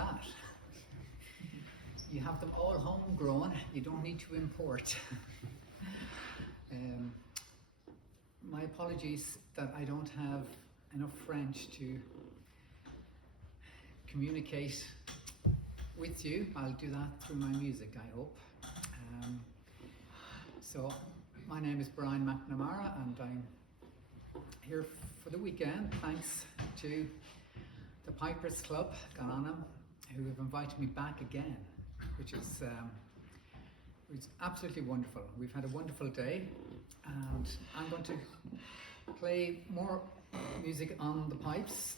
that. You have them all homegrown, you don't need to import. My apologies that I don't have enough French to communicate with you. I'll do that through my music, I hope. So, my name is Brian McNamara and I'm here for the weekend thanks to the Pipers Club, Gan Ainm, who have invited me back again, which is it's absolutely wonderful. We've had a wonderful day and I'm going to play more music on the pipes.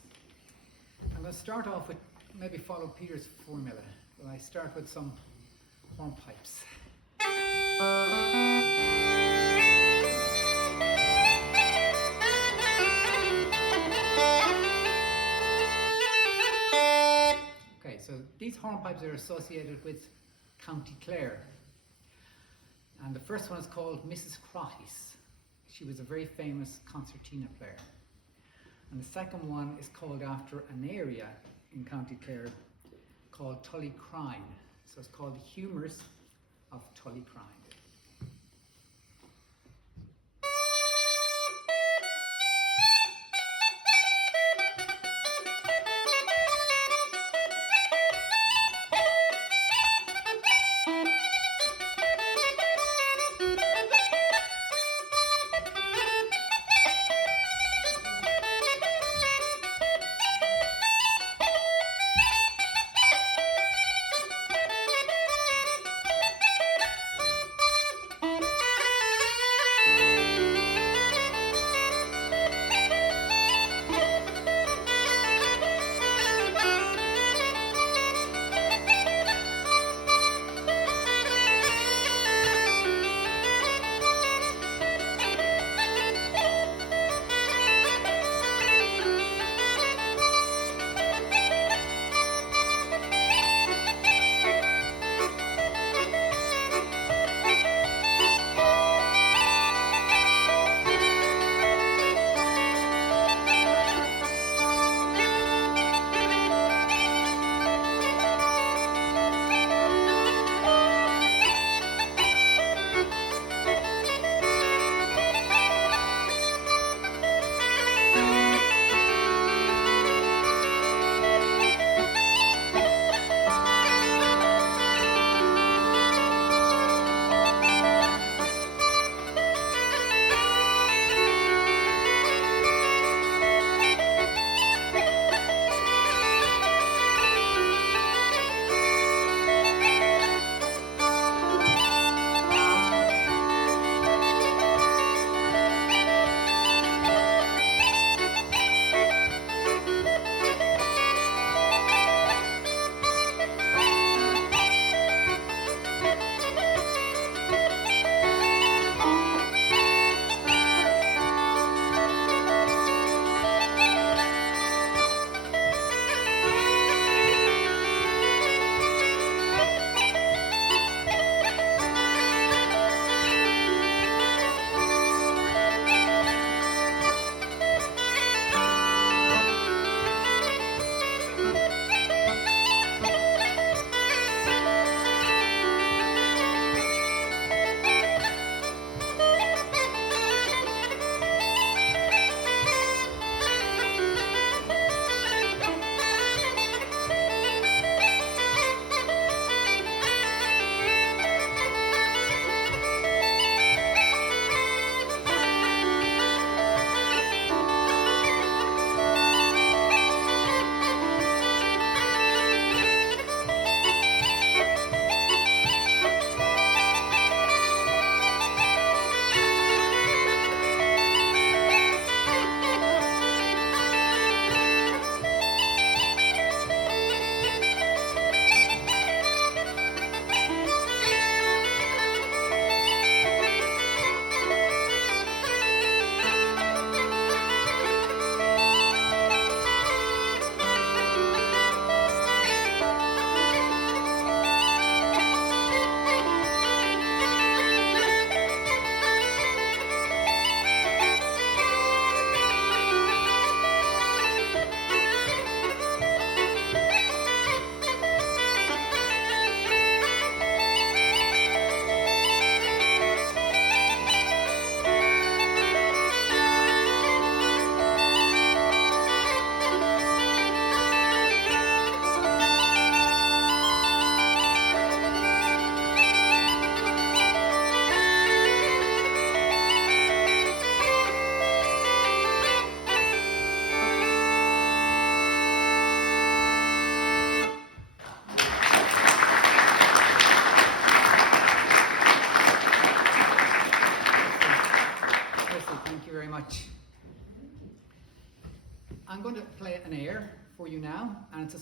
I'm going to start off with, maybe follow Peter's formula. I start with some hornpipes. Okay, so these hornpipes are associated with County Clare. And the first one is called Mrs. Crotty's. She was a very famous concertina player. And the second one is called after an area in County Clare called Tullycrine. So it's called the Humours of Tullycrine.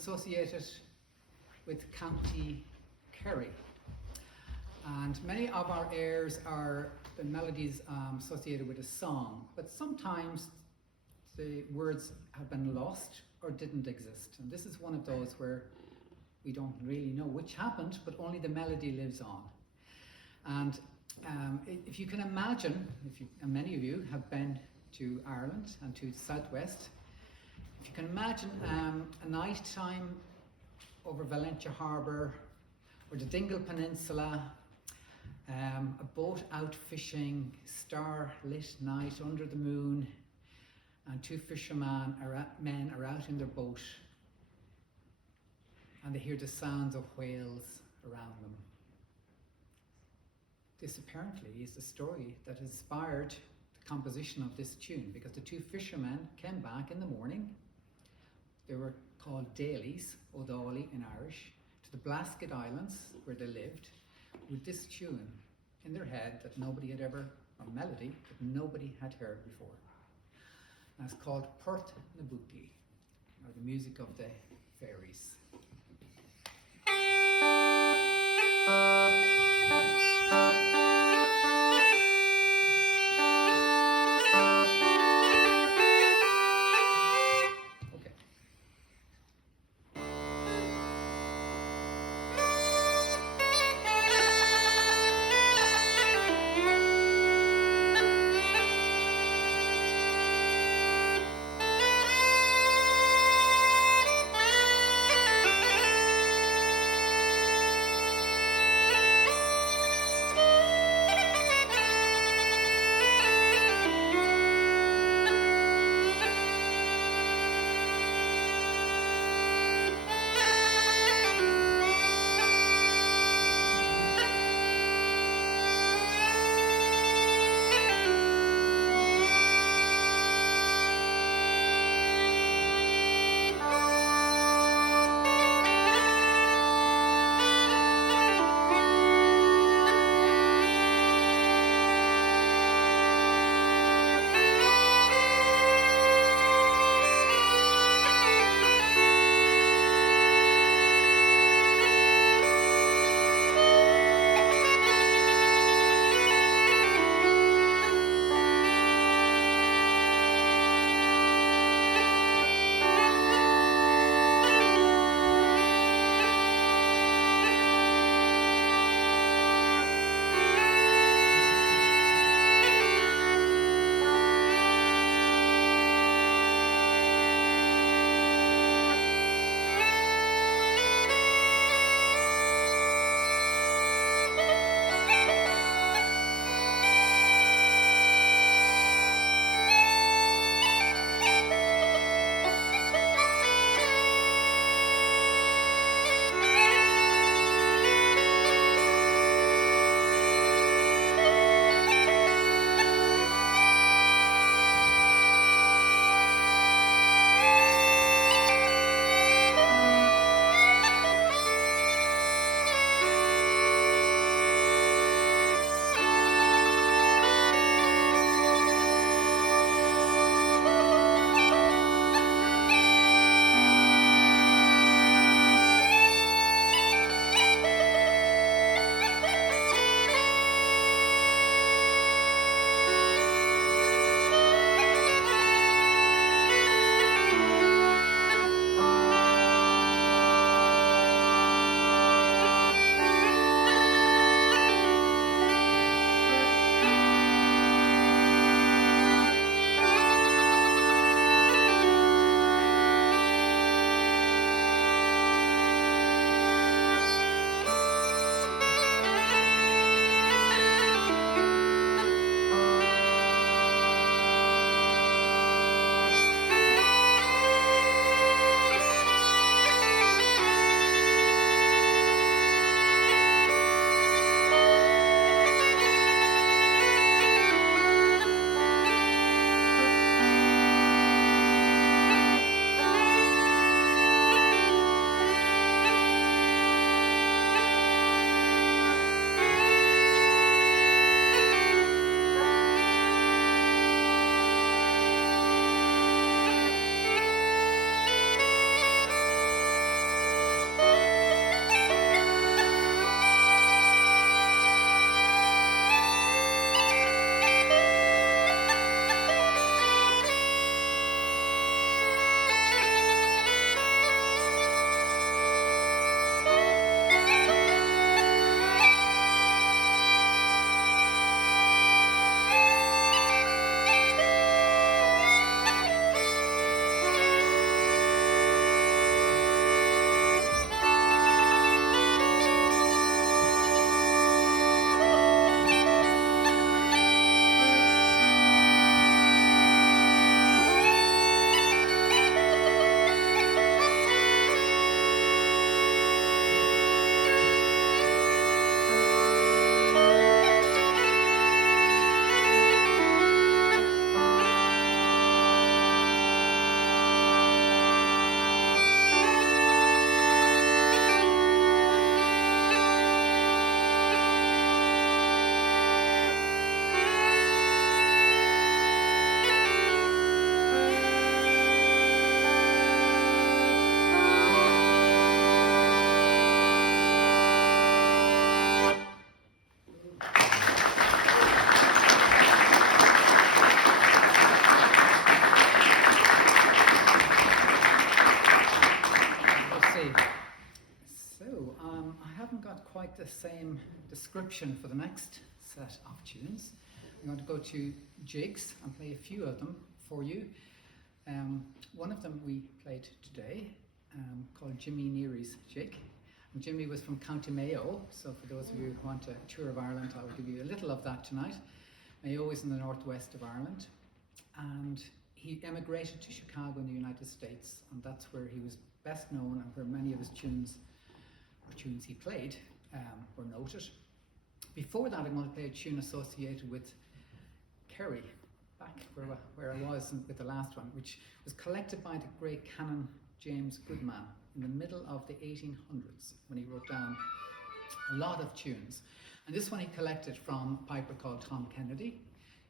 associated with County Kerry. And many of our airs are the melodies associated with a song, but sometimes the words have been lost or didn't exist. And this is one of those where we don't really know which happened, but only the melody lives on. And if you can imagine, and many of you have been to Ireland and to the southwest, if you can imagine a night time over Valentia Harbour or the Dingle Peninsula, a boat out fishing, star-lit night under the moon, and two fishermen men are out in their boat, and they hear the sounds of whales around them. This apparently is the story that inspired the composition of this tune, because the two fishermen came back in the morning. They were called Dailies, O'Dawley in Irish, to the Blasket Islands where they lived, with this tune in their head that nobody had ever, or melody that nobody had heard before. And it's called Perth na Booty, or the music of the fairies. haven't got quite the same description for the next set of tunes. I'm going to go to jigs and play a few of them for you. One of them we played today, called Jimmy Neary's Jig. And Jimmy was from County Mayo, so for those of you who want a tour of Ireland, I will give you a little of that tonight. Mayo is in the northwest of Ireland, and he emigrated to Chicago in the United States, and that's where he was best known and where many of his tunes, or tunes he played, were noted. Before that, I'm going to play a tune associated with Kerry, back where I was with the last one, which was collected by the great canon James Goodman in the middle of the 1800s, when he wrote down a lot of tunes. And this one he collected from a piper called Tom Kennedy.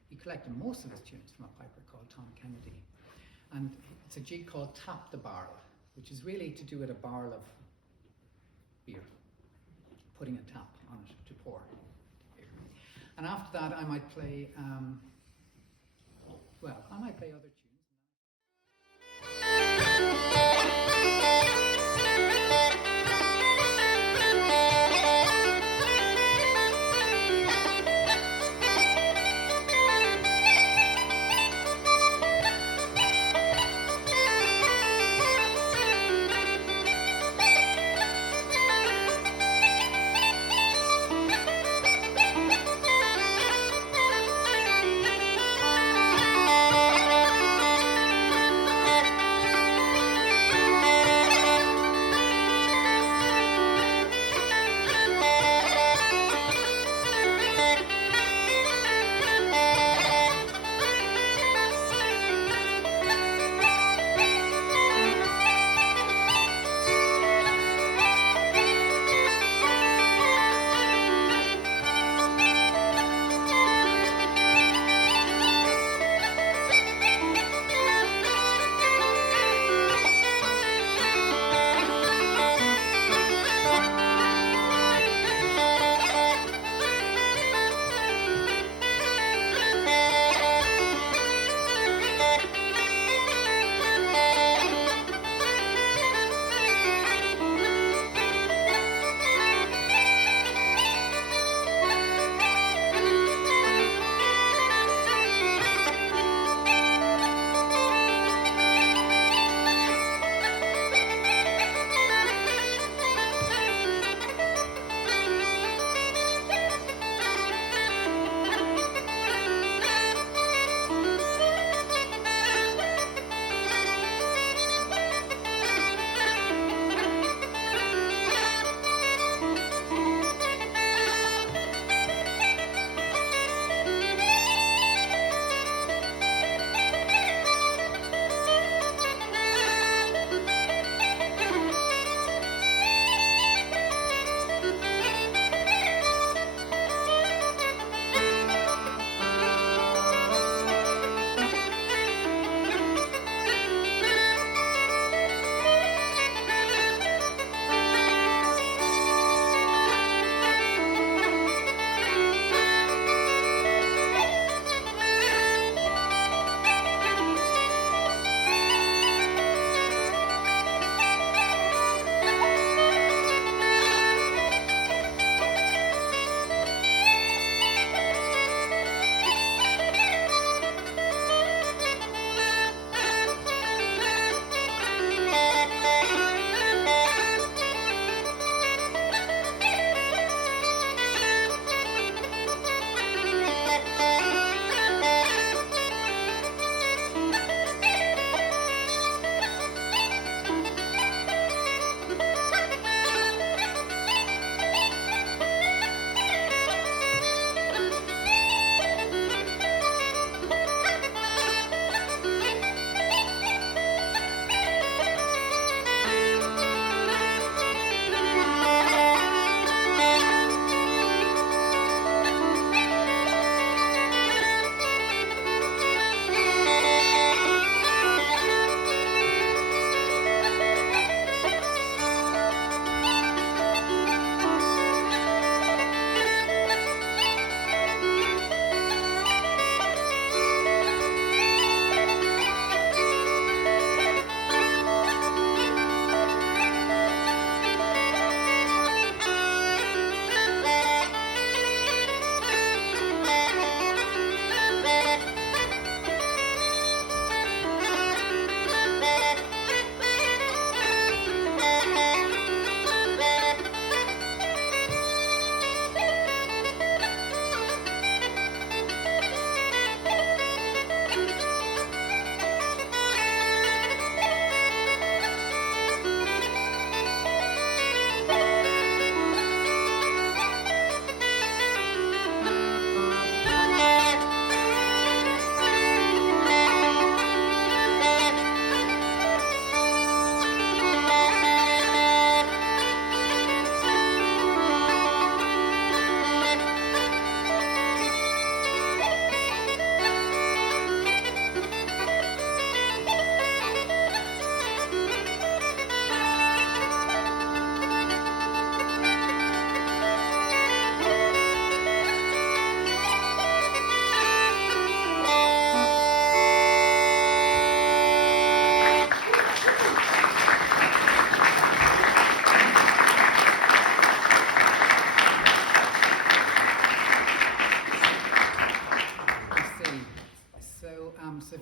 He collected most of his tunes from a piper called Tom Kennedy. And it's a jig called Tap the Barrel, which is really to do with a barrel of beer, putting a tap on it to pour beer. And after that, I might play, I might play other tunes.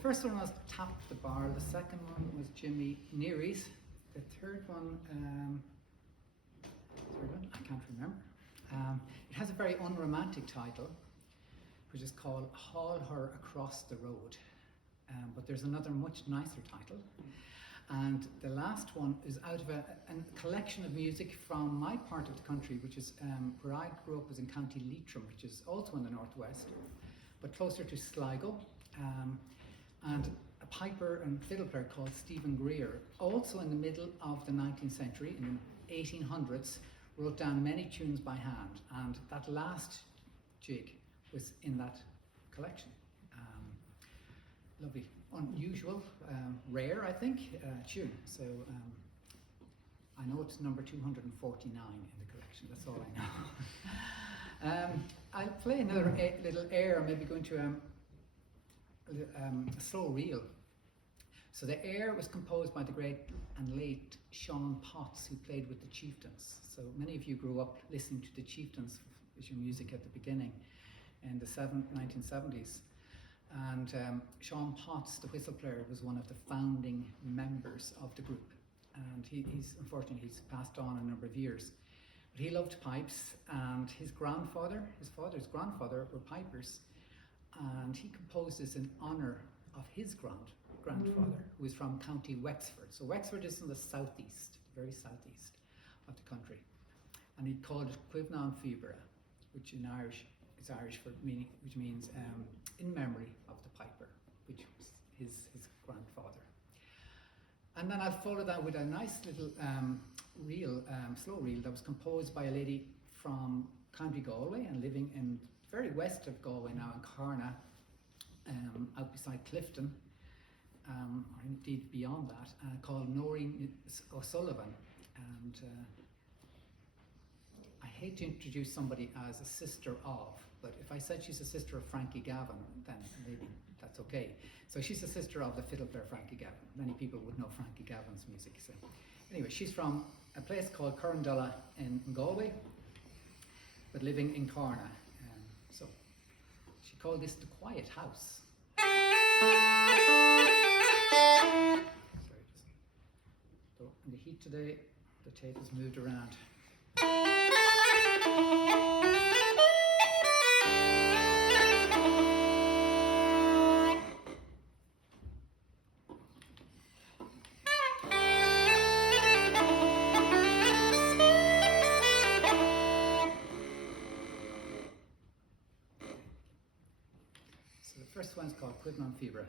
first one was Tap the Bar, the second one was Jimmy Neary's, the third one, I can't remember. It has a very unromantic title, which is called Haul Her Across the Road. But there's another much nicer title. And the last one is out of a collection of music from my part of the country, which is where I grew up, was in County Leitrim, which is also in the northwest, but closer to Sligo. And a piper and fiddle player called Stephen Greer, also in the middle of the 19th century, in the 1800s, wrote down many tunes by hand. And that last jig was in that collection. Lovely, unusual, rare, I think, tune. So I know it's number 249 in the collection, that's all I know. I'll play another little air, maybe going to a slow reel. So the air was composed by the great and late Sean Potts, who played with the Chieftains. So many of you grew up listening to the Chieftains as your music at the beginning in the 1970s. And Sean Potts, the whistle player, was one of the founding members of the group. And unfortunately, he's passed on a number of years. But he loved pipes, and his father's grandfather were pipers. And he composed this in honour of his grandfather, who was from County Wexford. So Wexford is in the southeast, very southeast of the country. And he called it Cuimhneán Fibra, which in Irish is Irish which means in memory of the piper, which was his grandfather. And then I'll follow that with a nice little slow reel that was composed by a lady from County Galway and living in very west of Galway now, in Carna, out beside Clifton, or indeed beyond that, called Noreen O'Sullivan. And I hate to introduce somebody as a sister of, but if I said she's a sister of Frankie Gavin, then maybe that's okay. So she's a sister of the fiddle player Frankie Gavin. Many people would know Frankie Gavin's music. So anyway, she's from a place called Currandulla in Galway, but living in Carna. So she called this the Quiet House. Sorry, in the heat today, the tape has moved around. So the first one's called Cuimhneán Fibra.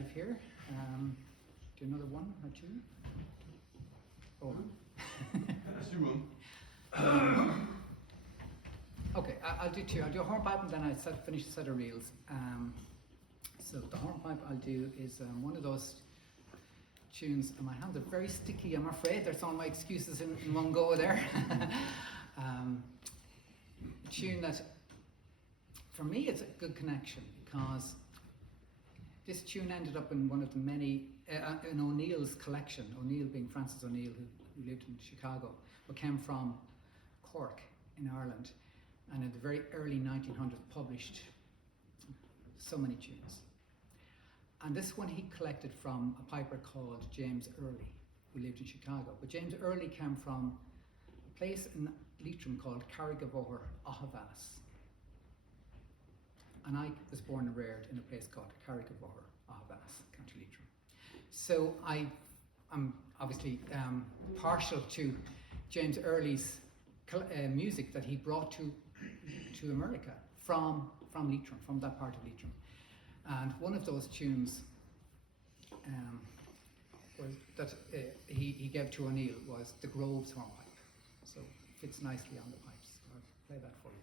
of here. Do another one or two? Oh. Let's do one. Okay, I'll do two. I'll do a hornpipe and then I'll finish a set of reels. So the hornpipe I'll do is one of those tunes, and my hands are very sticky, I'm afraid. There's all my excuses in one go there. A tune that, for me, it's a good connection because this tune ended up in one of the many, in O'Neill's collection, O'Neill being Francis O'Neill, who lived in Chicago, but came from Cork in Ireland, and in the very early 1900s published so many tunes. And this one he collected from a piper called James Early, who lived in Chicago. But James Early came from a place in Leitrim called Carrigavoher, Ahavas. And I was born and reared in a place called Carrigavoher, Ahavas, County Leitrim. So I'm obviously partial to James Early's music that he brought to America from Leitrim, from that part of Leitrim. And one of those tunes was that he gave to O'Neill was the Groves hornpipe. So it fits nicely on the pipes. So I'll play that for you.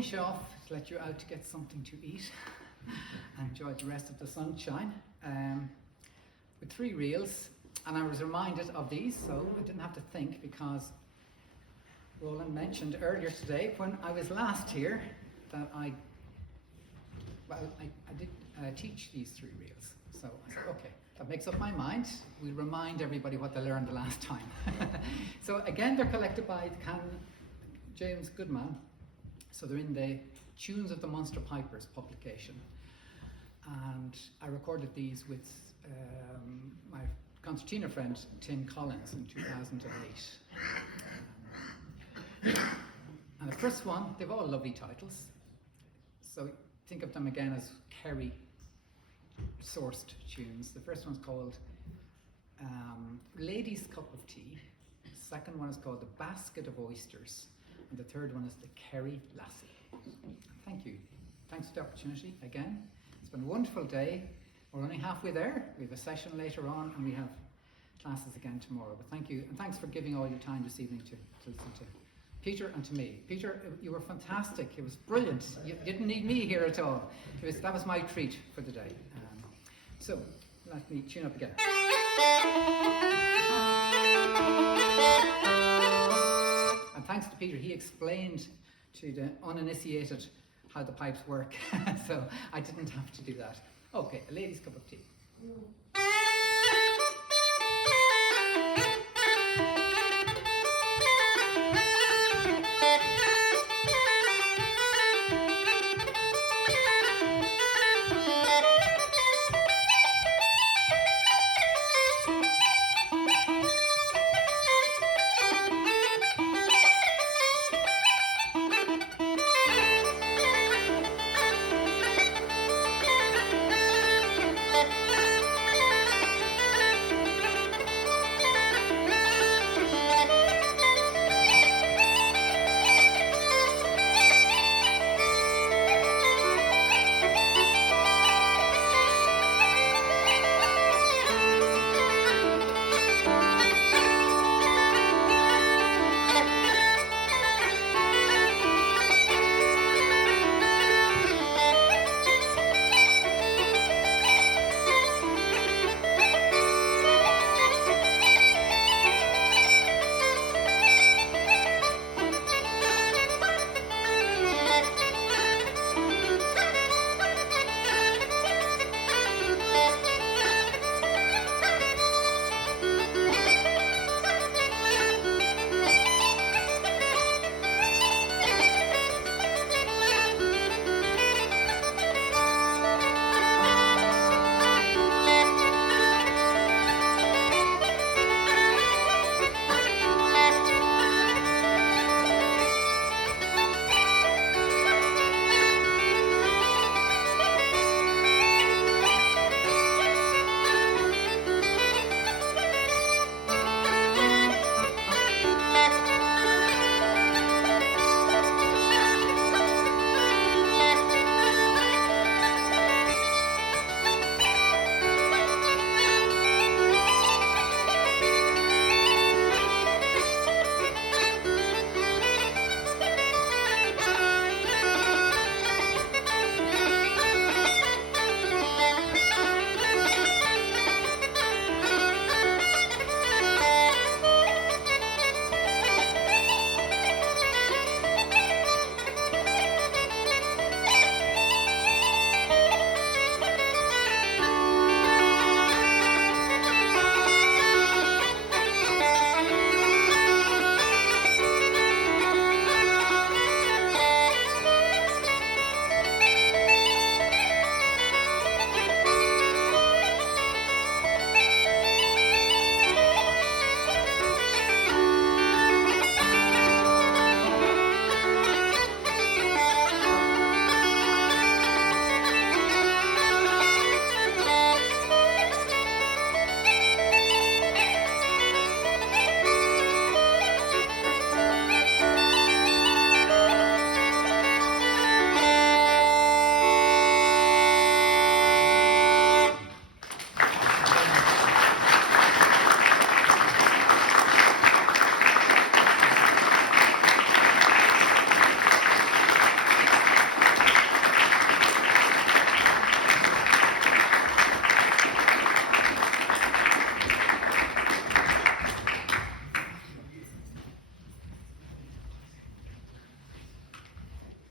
finish off, let you out to get something to eat and enjoy the rest of the sunshine with 3 reels. And I was reminded of these, so I didn't have to think, because Roland mentioned earlier today when I was last here that I did teach these 3 reels. So I said, okay, that makes up my mind. We remind everybody what they learned the last time. So again, they're collected by James Goodman. So they're in the Tunes of the Munster Pipers publication. And I recorded these with my concertina friend Tim Collins in 2008. And the first one, they've all lovely titles. So think of them again as Kerry sourced tunes. The first one's called Lady's Cup of Tea. The second one is called The Basket of Oysters. And the third one is The Kerry Lassie. Thank you. Thanks for the opportunity again. It's been a wonderful day. We're only halfway there. We have a session later on and we have classes again tomorrow. But thank you, and thanks for giving all your time this evening to listen to Peter and to me. Peter, you were fantastic. It was brilliant. You didn't need me here at all. That was my treat for the day. So, let me tune up again. And thanks to Peter, he explained to the uninitiated how the pipes work. So I didn't have to do that. Okay, a lady's cup of tea.